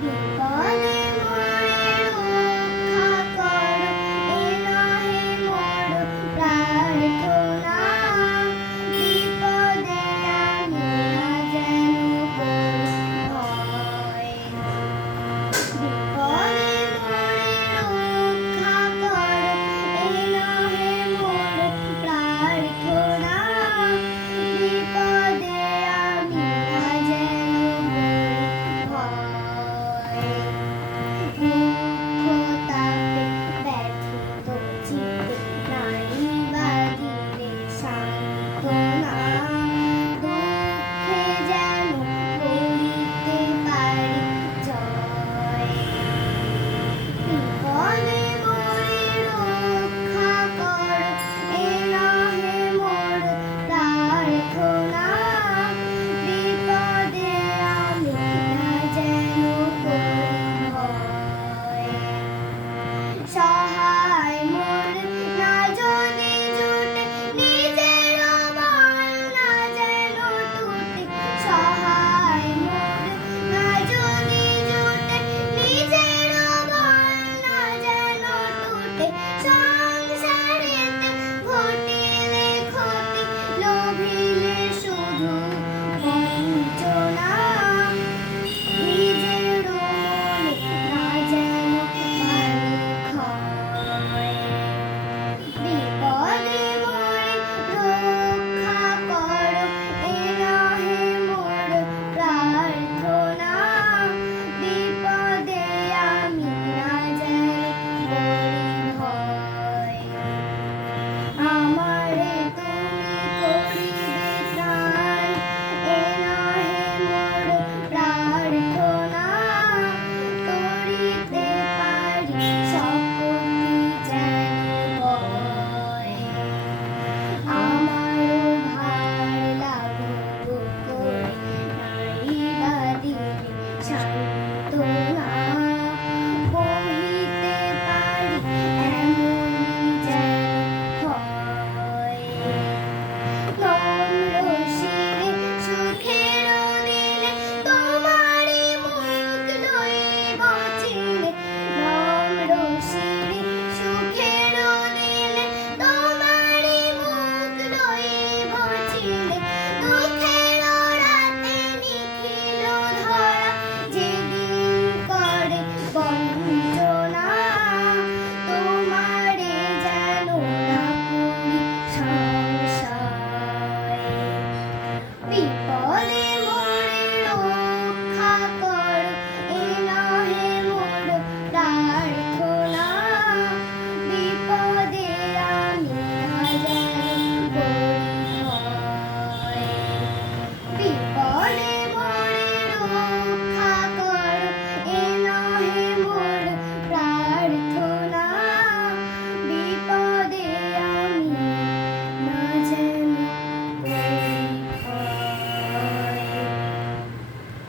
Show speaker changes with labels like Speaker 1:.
Speaker 1: because 嗯 people.